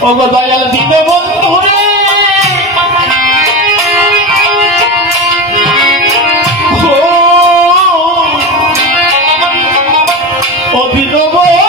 ও গো দয়াল দীনবন্ধু রে ও দীনবন্ধু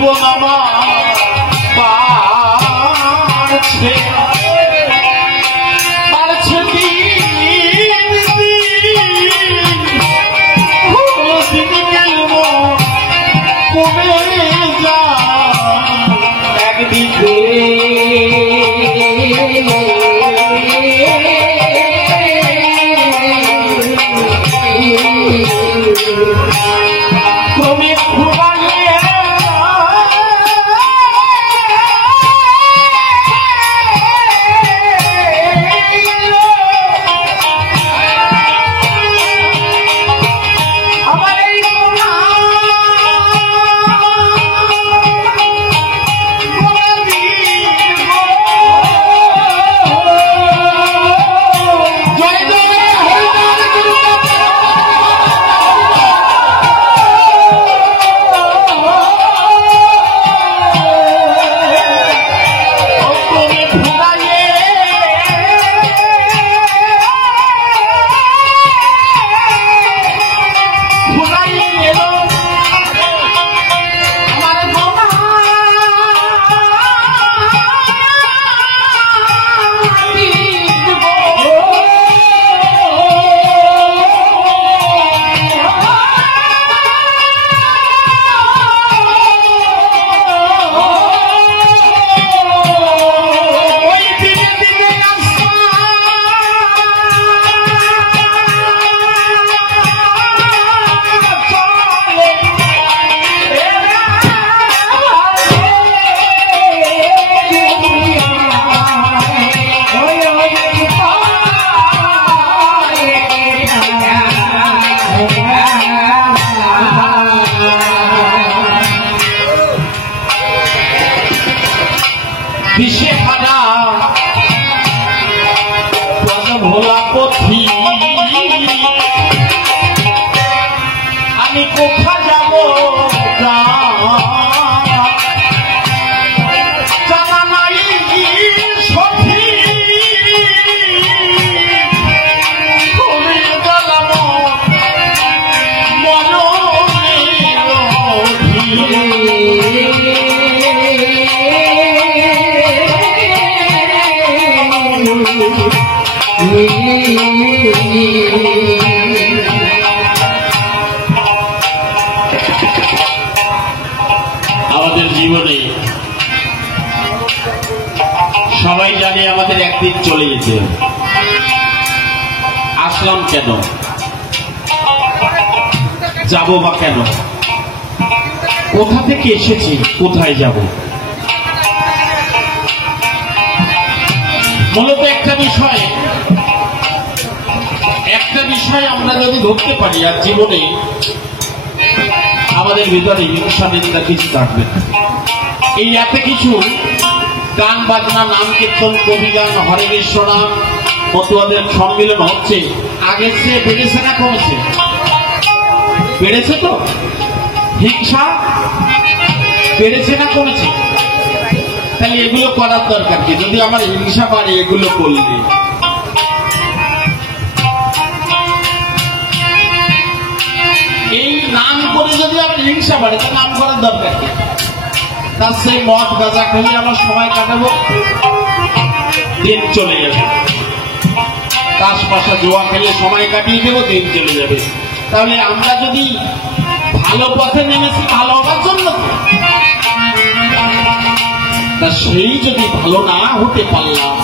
জীবন আমার পারছে পারছে দিন দিন তুমি ফুরাইয়ে দিশেহারা ভোলা পথি আমি কোথা যাব জানা নাই সঠিক করে গেলাম আমাদের জীবনে সবাই জানে আমাদের একদিন চলে যেতে আসলাম কেন, যাব বা কেন, কোথা থেকে এসেছি, কোথায় যাব। মূলত একটা বিষয় আমরা যদি ধরতে পারি, আর জীবনে আমাদের ভিতরে হিংসা নিন্দা কিছু থাকবে না। এই এত কিছু গান বাজনা, নাম কীর্তন, কবি গান, হরে কৃষ্ণ নাম, মতুয়াদের সম্মিলন হচ্ছে, আগের চেয়ে বেড়েছে না কমেছে? বেড়েছে তো। হিংসা বেড়েছে না কমেছে? তাহলে এগুলো করার দরকার কি? যদি আমার হিংসা বাড়ে এগুলো করলে, এই নাম করে যদি আমার হিংসা বাড়ে তা নাম করার দরকার কি? তার সেই মদ গাঁজা খেলে আমার সময় কাটাবো, দিন চলে যাবে। তাস পাশা জোয়া খেলে সময় কাটিয়ে দেবো, দিন চলে যাবে। তাহলে আমরা যদি ভালো পথে নেমেছি ভালো হওয়ার জন্য, তা সেই যদি ভালো না হতে পারলাম,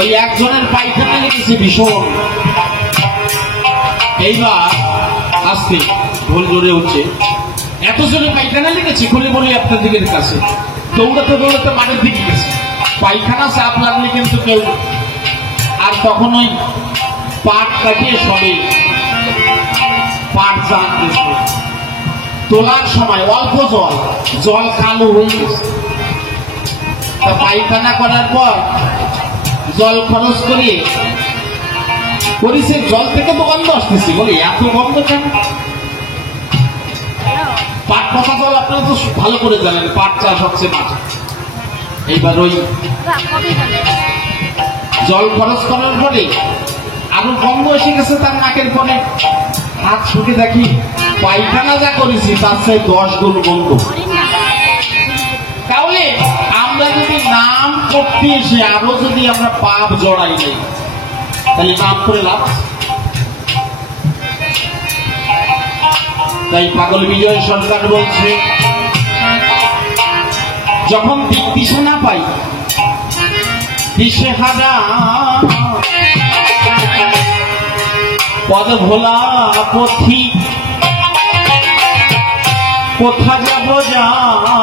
ওই একজনের পায়খানা লেগেছে ভীষণ, এইবার আজকে ভুল জোরে উঠছে, এত জোরে পায়খানা লেগেছে, খুলে বলি আপনার দিকের কাছে, দৌড়াতে দৌড়াতে মাঠের দিকে গেছে, পায়খানা চাপ লাগলে কিন্তু কেউ আর কখনোই পাট কাটিয়ে সবে পাট জানতেছে, তোলার সময় অল্প জল কালো হয়ে গেছে। তা পায়খানা করার পর জল খরচ করিয়ে করেছে, জল থেকে তো গন্ধ আসতেছে, বলে এত গন্ধ কেন? পাট পচা জল আপনারা তো ভালো করে জানেন, পাট চাষ হচ্ছে মাঠে। এইবার ওই জল খরচ করার পরে আরো গন্ধ এসে গেছে তার নাকের পরে, হাত ছুটে দেখি পায়খানা যা করেছি তার চেয়ে 10 গুণ গন্ধ। তাহলে আমরা যদি নাম করতে এসে আরো যদি আমরা পাপ জড়াই নেই, তাহলে নাম করে লাভ। তাই পাগল বিজয় সরকার বলছে, যখন দিক দিশা না পাই, দিশেহারা পদ ভোলা পথি কোথা যাব জানা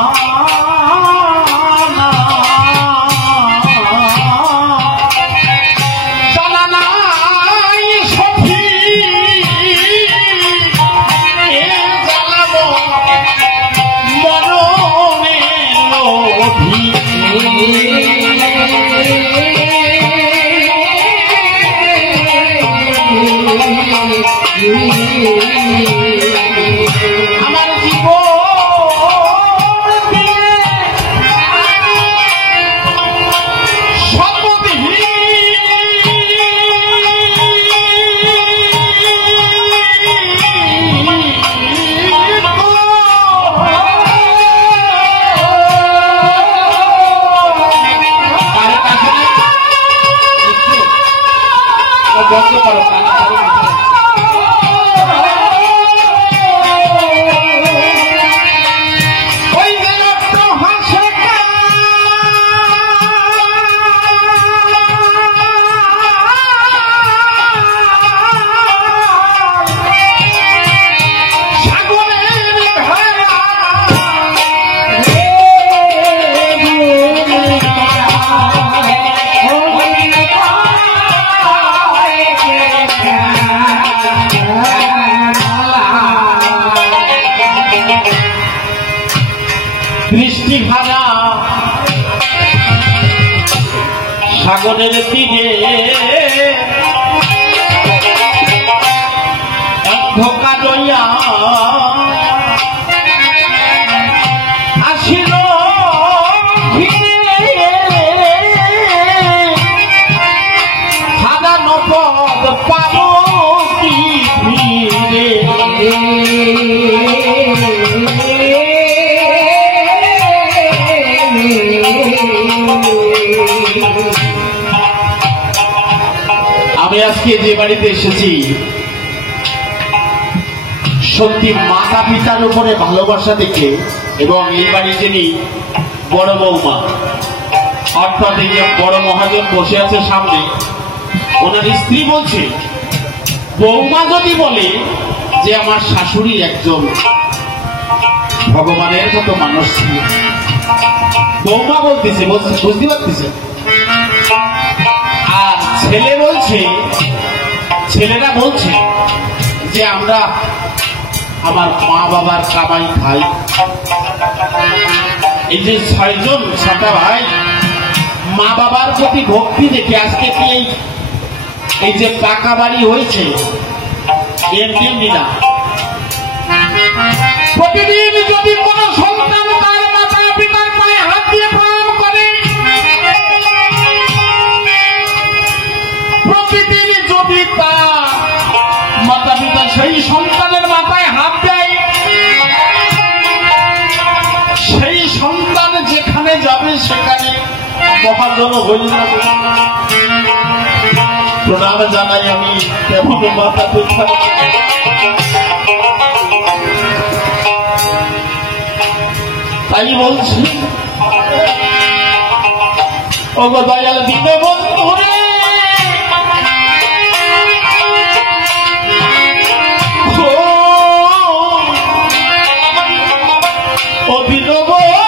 জানা নাই সখী এ জ্বালাবো মরণে লোভী আমার জীবন বন্ধ করো বৃষ্টি ভাঙা সাগরের তীরে ধোকা দইয়া আসিল হারানো পদ পাব কি ফিরে আমি আজকে যে বাড়িতে এসেছি সত্যি মাতা পিতার উপরে ভালোবাসা দেখে এবং এই বাড়ির যিনি বড় বৌমা অর্থাৎ এই যে বড় মহাজন বসে আছে সামনে ওনার স্ত্রী বলছে বৌমা যদি বলে যে আমার শাশুড়ি একজন ভগবানের মতো মানুষ ছিল বৌমা বলতেছে বুঝতে পারতেছে আর ছেলেরা বলছে যে আমরা আমার মা বাবার কামাই খাই এই যে 6 জন 6টা ভাই মা বাবার প্রতি ভক্তি দেখে আজকে কি এই যে পাকা বাড়ি হয়েছে এর জন্য না প্রতিদিন যদি কোন সন্তান তার মাতা পিতার পায়ে হাত দিয়ে প্রণাম করে প্রতিদিন যদি তার মাতা পিতা সেই সন্তানের মাথায় হাত দেয় সেই সন্তান যেখানে যাবে সেখানে মহাজন হইল না প্রণাম জানাই আমি কেমন মাতা পিতা তাই বলছি ও গো দয়াল দীনবন্ধু রে ও দীনবন্ধু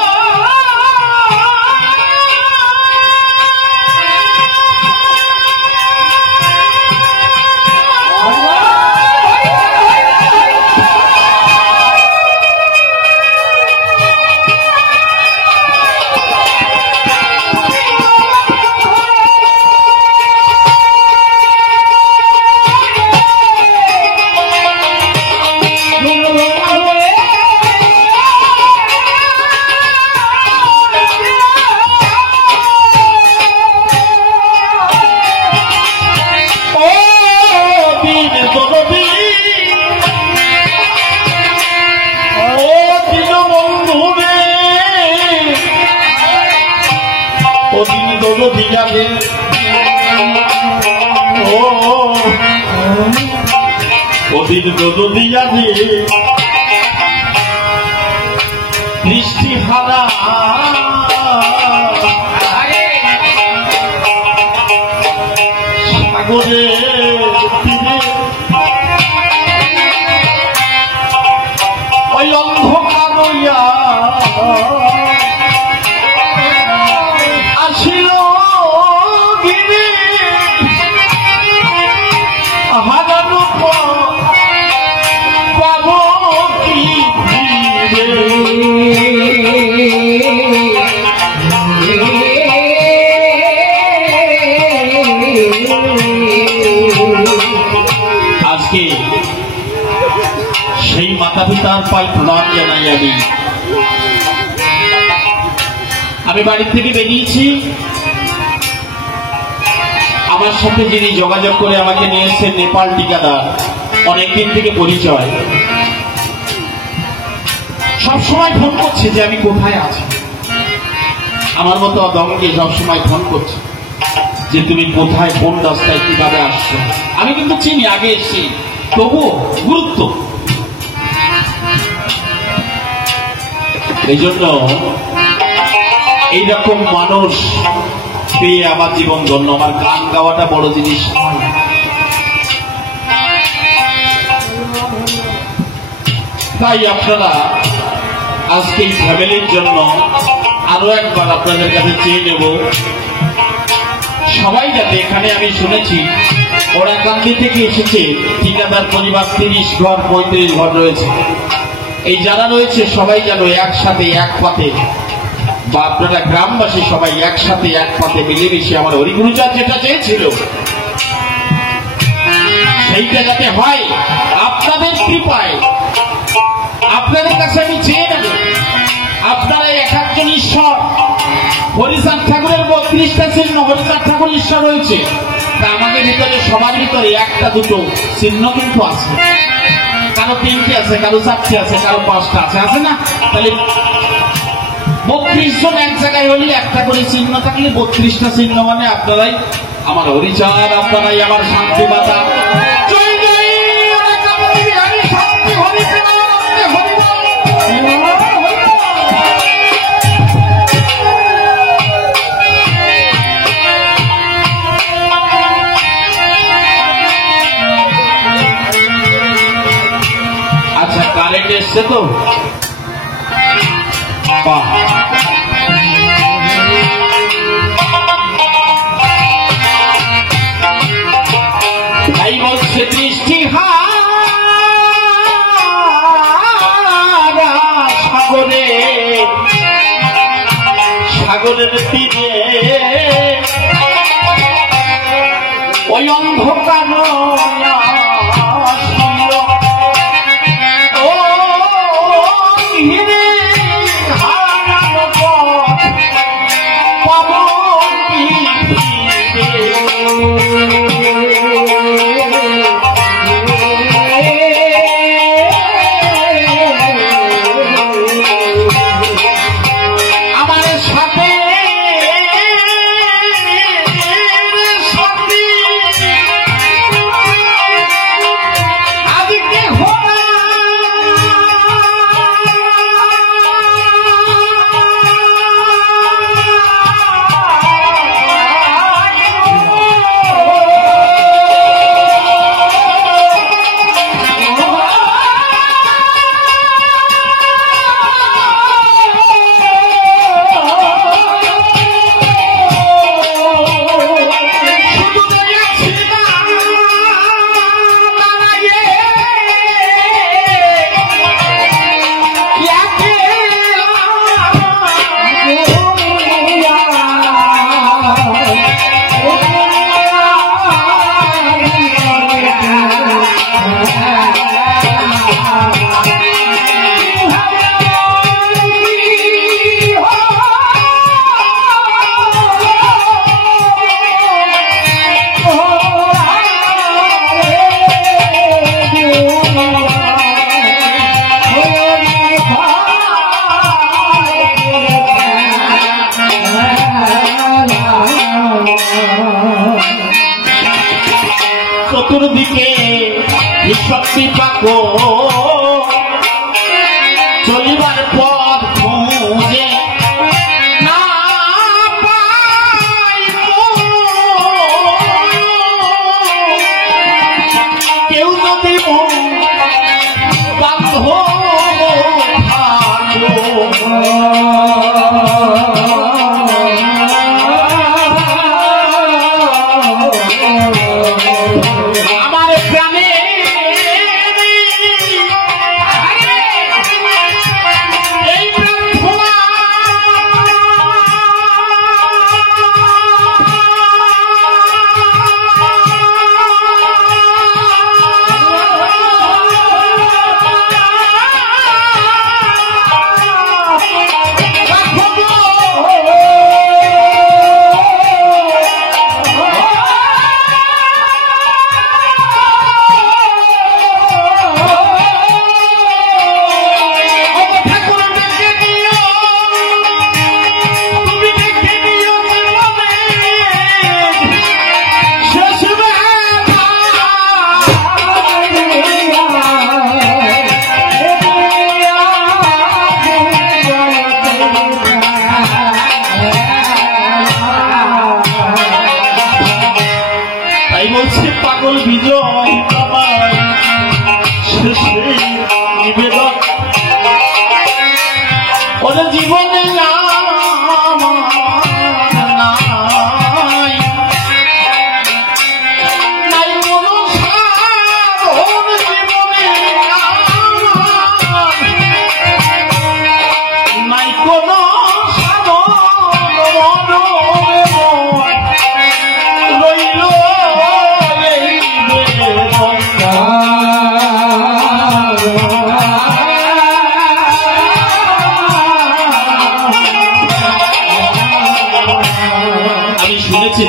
বৃষ্টি হারা সাগরে তীরে আজকে সেই মাতা পিতার পায়ে প্রণাম জানাই। আমি বাড়ি থেকে বেরিয়েছি, আমার সাথে যিনি যোগাযোগ করে আমাকে নিয়ে এসেছেন নেপাল ঠিকাদার, অনেকদিন থেকে পরিচয়, সবসময় ফোন করছে যে আমি কোথায় আছি। আমার মতো অদমকে সবসময় ফোন করছে যে তুমি কোথায়, কোন রাস্তায়, কিভাবে আসছো। আমি কিন্তু চিনি, আগে এসেছি, তবুও গুরুত্ব। এই জন্য এইরকম মানুষ পেয়ে আমার জীবন ধন্য। আমার গান গাওয়াটা বড় জিনিস নয়। তাই আপনারা আজকে এই ফ্যামিলির জন্য আরো একবার আপনাদের কাছে চেয়ে নেব, সবাই যাতে, এখানে আমি শুনেছি ওরাকান্দি থেকে এসেছে ঠিকাদার পরিবার, 30 ঘর 35 ঘর রয়েছে। এই যারা রয়েছে সবাই যেন একসাথে এক পথে, বা আপনারা গ্রামবাসী সবাই একসাথে এক পথে মিলেমিশে আমার হরিগুরুচাঁদ যেটা চেয়েছিল সেইটা যাতে হয়। আপনাদের কৃপায়, আপনাদের কাছে আমি চেয়ে নেব, আপনারা এক একজন ঈশ্বর। হরিচাঁদ ঠাকুরের 32টা চিহ্ন, হরিচাঁদ ঠাকুর ঈশ্বর রয়েছে, তা আমাদের ভিতরে সবার ভিতরে একটা দুটো চিহ্ন কিন্তু আছে। কারো 3টে আছে, কারো 4টে আছে, কারো 5টা আছে, আছে না? তাহলে 32 জন এক জায়গায় হলে একটা করে চিহ্ন থাকলে 32টা চিহ্ন, মানে আপনারাই আমার হরিচাঁদ, আপনারাই আমার শান্তিদাতা। আচ্ছা, কারেন্ট এসছে তো? বাহ, তাই বলছে দৃষ্টি হারা সাগরে, সাগরের তীরে ওই অন্ধকার চতুর্দিকে শক্তি পাকো, চলিবার পথ খুঁজে না পাইব, কেউ যদি বান্ধব তাই বলছি পাগল বিজয় আমায় শেষে নিবেদন ওদের জীবনে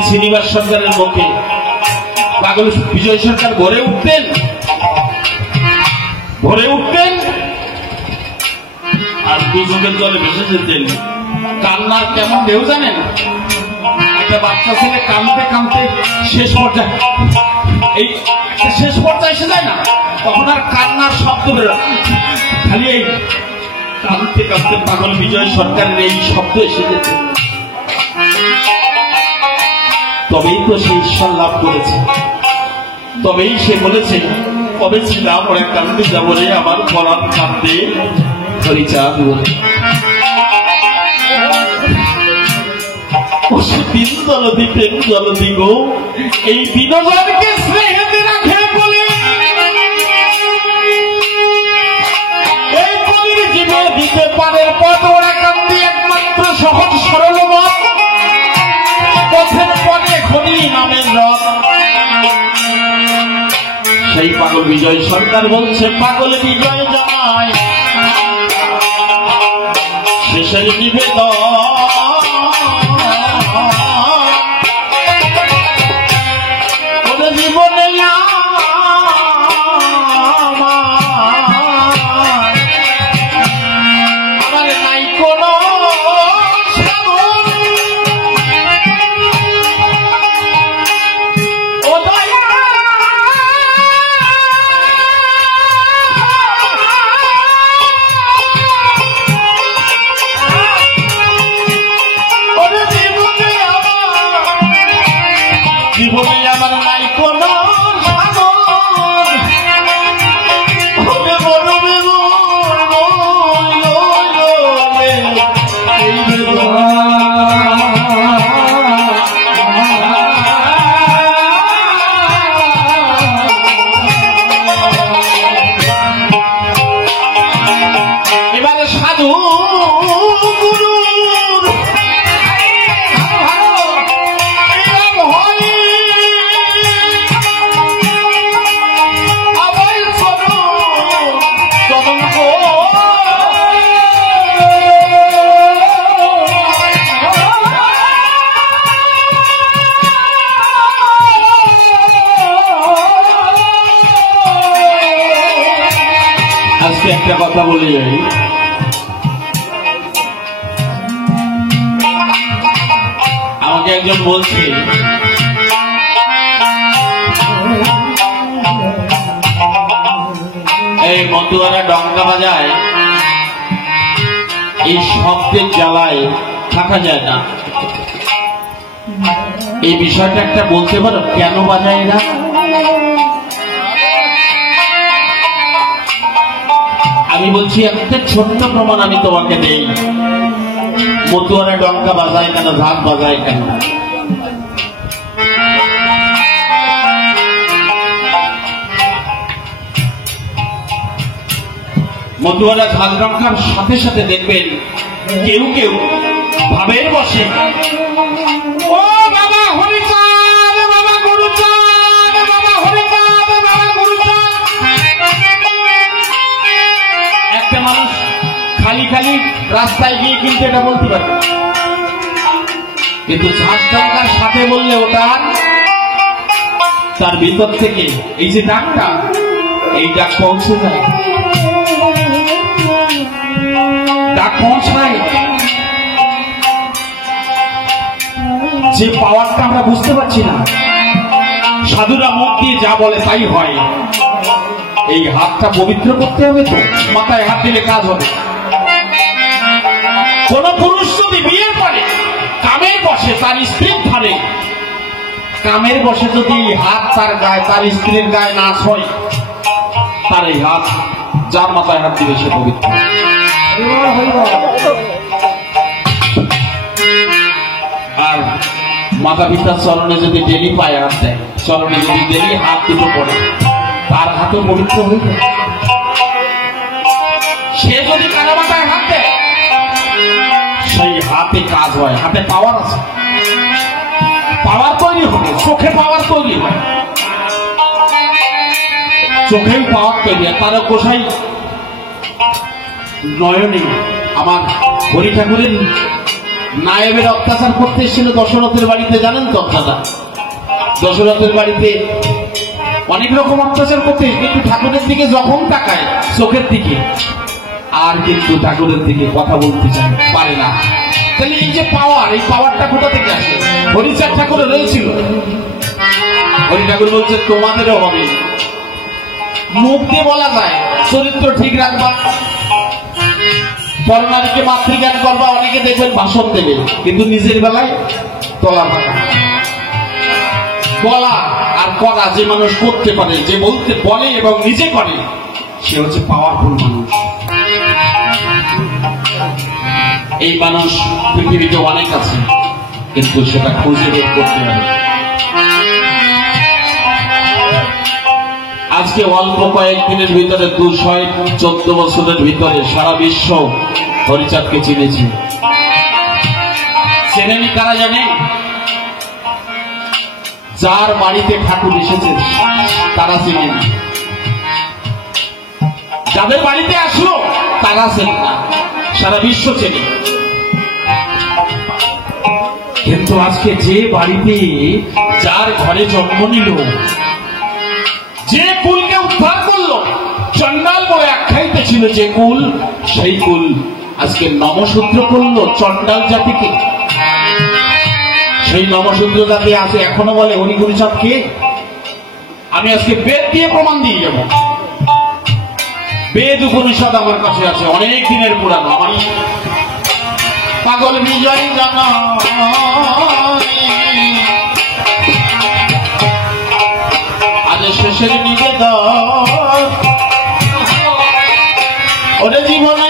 শ্রীনিবাস সরকারের মুখে পাগল বিজয় সরকার ভরে উঠতেন আর দুচোখের জলে ভেসে যেতেন। কান্নার কেমন ঢেউ জানেন? একটা বাচ্চা ছেলে কাঁদতে কাঁদতে শেষ পর্যায়ে এসে যায় না, তখন আর কান্নার শব্দ বেরো, খালি এই কাঁদতে কাঁদতে পাগল বিজয় সরকারের এই শব্দ এসে যেত। তবেই তো সে ঈশ্বর লাভ করেছে, তবেই সে বলেছে কবে ছিলাম ওরা কান্দে যাবো রে আমার পরাণ কান্দে হরিচাঁদ বলে। দিন জলদি প্রেম জলদি গো এই বিনোদনকে স্নেহেতে রাখে বলে এই কলির জীবে দিতে পারে পথ ওরা কান্দে একমাত্র সহজ সরল মত পথের পরে খনি নামের রথ। সেই পাগল বিজয় সরকার বলছে পাগল বিজয় জানায় শেষের নিবেদন ওদের জীবনে আমার নাই কোনো জীবনে আমার নাই কোনো এবারে সাধু আজকে একটা কথা বলি, আমাকে একজন বলছে এই মতুয়ারা ডঙ্কা বাজায় এই শব্দের জ্বালায় থাকা যায় না, এই বিষয়টা একটা বলতে পারো কেন বাজায় এরা? আমি বলছি একটা ছোট্ট প্রমাণ আমি তোমাকে দেই, মতুয়ারা ডঙ্কা বাজায় কেন, ঝাঁক বাজায় কেন? মতুয়ারা ঝাঁক ডঙ্কার সাথে সাথে দেখবেন কেউ কেউ ভাবের বসে ও বাবা হরিচাঁদ, বাবা গুরুচাঁদ, বাবা হরিচাঁদ, বাবা গুরুচাঁদ। একটা মানুষ খালি খালি রাস্তায় গিয়ে কিন্তু এটা বলতে পারে, কিন্তু ঝাঁক ডঙ্কার সাথে বললে ওটা তার ভিতর থেকে এই যে ডাকটা, এই ডাক পৌঁছে যায়, ডাক পৌঁছায়। যে পাওয়ারটা আমরা বুঝতে পারছি না, সাধুরা মুখ দিয়ে যা বলে তাই হয়। এই হাতটা পবিত্র করতে হবে, তো মাথায় হাত দিলে কাজ হবে। কোন পুরুষ যদি বিয়ের পরে কামের বসে তার স্ত্রীর ধারে কামের বসে যদি হাত তার গায়ে, তার স্ত্রীর গায়ে না ছয়, তার এই হাত যার মাথায় হাত দিবে সে পবিত্র। আর মাতা পিতার চরণে যদি ডেলি পায়ে হাত দেয়, চরণে যদি ডেলি হাত দুটো পড়ে, তার হাতও পবিত্র হয়ে যায়। সে যদি কানা মাথায় হাত দেয়, সেই হাতে কাজ হয়, হাতে পাওয়ার আছে, পাওয়ার তৈরি হবে, চোখে পাওয়ার তৈরি হয়, চোখেই পাওয়ার তৈরি হয়। তারও কোষাই নয়নে আমার হরি ঠাকুরের নায়েবের অত্যাচার করতে এসেছিল দশরথের বাড়িতে, জানেন তো আপনারা? দশরথের বাড়িতে অনেক রকম অত্যাচার করতে, কিন্তু ঠাকুরের দিকে যখন তাকায় চোখের দিকে, আর কিন্তু ঠাকুরের দিকে কথা বলতে চায়, পারে না। তাহলে এই যে পাওয়ার, এই পাওয়ারটা কোথা থেকে আসে? হরিচাঁদ ঠাকুরের রয়েছিল। হরি ঠাকুর বলছে তোমাদেরও হবে। মুখ দিয়ে বলা যায় চরিত্র ঠিক রাখবা, পরনারীকে মাতৃজ্ঞান করবা, অনেকে দেখবেন ভাষণ দেবে, কিন্তু নিজের বেলায় তলা পাকা। বলা আর করা যে মানুষ করতে পারে, যে বলতে বলে এবং নিজে করে, সে হচ্ছে পাওয়ারফুল মানুষ। এই মানুষ পৃথিবীতে অনেক আছে, কিন্তু সেটা খুঁজে বের করতে হবে। আজকে অল্প কয়েকদিনের ভিতরে 214 বছরের ভিতরে সারা বিশ্ব হরিচাঁদকে চিনেছে। চেনেনি কারা জানে? যার বাড়িতে ঠাকুর এসেছে তারা চেনেনি, যাদের বাড়িতে আসলো তারা চেনে না, সারা বিশ্ব চেনে। কিন্তু আজকে যে বাড়িতে, যার ঘরে জন্ম নিল, যে কুলকে উদ্ধার করলো, চন্ডাল বলে আখ্যায়িত ছিল যে কুল, সেই কুল আজকে নমশূদ্র করলো চন্ডাল জাতিকে। সেই নমশূদ্র জাতি আছে, এখনো বলে হরিচাঁদ কে। আমি আজকে বেদ দিয়ে প্রমাণ দিয়ে যাব। বেদ উপনিষদ আমার কাছে আছে, অনেক দিনের পুরানো। আমার পাগল বিজয় জানা আজ শেষের নিবেদন, ওরে জীবন